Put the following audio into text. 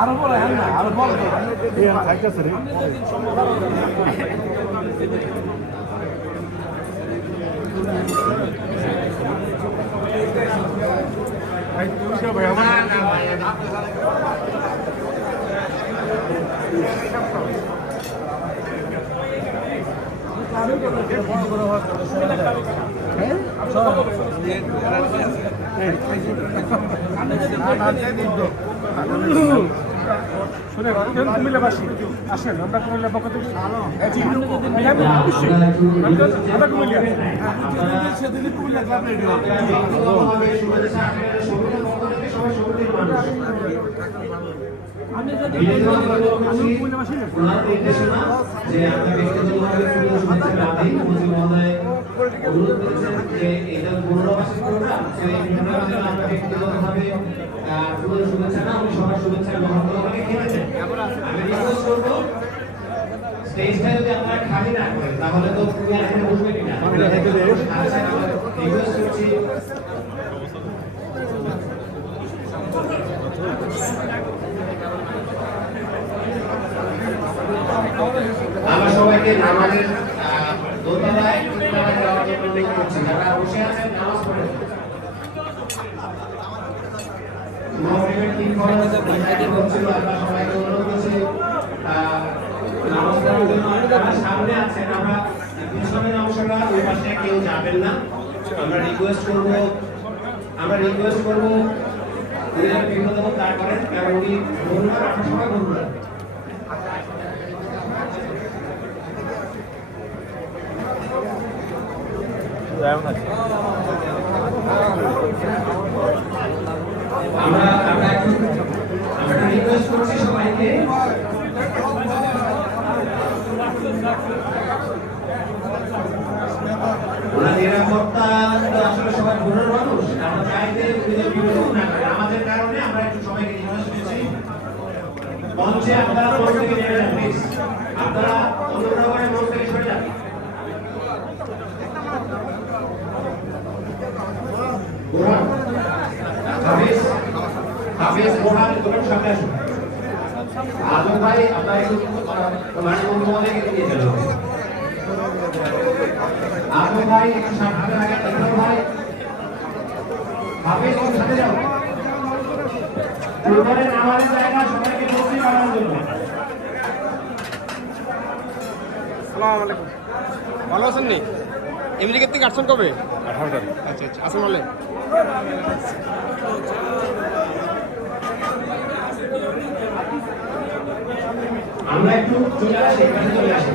আরো বলে হ্যাঁ না আরো বল থাকতেছে রে শুনে কুমিল্লাবাসী আসেন আমরা কুমিল্লার পক্ষ থেকে সেদিনই কুমিল্লা ক্লাব রেডি স্টেজটা যদি আপনারা খালি না করেন তাহলে তো তুমি আর এখানে বসবেনই না। আমরা সবাইকে নামাজের দোতলায় যাওয়ার জন্য অনুরোধ করছি। যারা বসে আছেন নামাজ পড়েন। মহরমের 3 ফরজ হচ্ছিল, আমরা সবাইকে অনুরোধ করছি নামাজ পড়ার জন্য। যারা সামনে আছেন আমরা পিছনের অংশটা ওই পাশে কেউ যাবেন না। আমরা রিকোয়েস্ট করব উনি বিভিন্ন দেবো তার করেন, কারণ উনি বলুন আমরা সবাই বলুন আমরা রিকোয়েস্ট করছি সবাইকে ওরা নিরাপত্তা আসলে সবাই ঘুরের মানুষ, আমরা চাইতে আমাদের কারণে আমরা একটু সবাইকে রিকোয়েস্ট করছি মঞ্চে আপনারা মঞ্চ থেকে নেমে যান প্লিজ, আপনারা অনুগ্রহ করে মঞ্চ থেকে সরে যান। হাফিজ বোরহান তোমার সামনে আসুন। আজম ভাই আপনার একটু মহানগরকে নিয়ে চলো। আজম ভাই একটু সামনে আগে আজম ভাই হাফিজ ওর সাথে যাও। কুরবানির নামাজের জায়গা সবাইকে বসে বানানোর জন্য। আসসালামু আলাইকুম, ভালো আছেন নি? আমেরিকা থেকে আসছেন কবে? 18 তারিখ। আচ্ছা আচ্ছা, আসেন বলে আমরা একটু চলে আসি, এখানে চলে আসি।